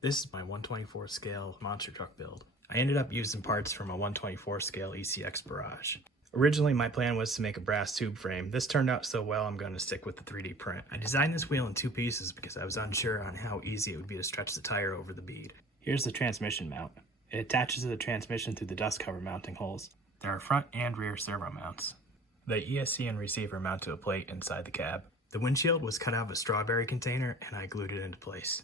This is my 124 scale monster truck build. I ended up using parts from a 124 scale ECX Barrage. Originally my plan was to make a brass tube frame. This turned out so well I'm going to stick with the 3D print. I designed this wheel in 2 pieces because I was unsure on how easy it would be to stretch the tire over the bead. Here's the transmission mount. It attaches to the transmission through the dust cover mounting holes. There are front and rear servo mounts. The ESC and receiver mount to a plate inside the cab. The windshield was cut out of a strawberry container and I glued it into place.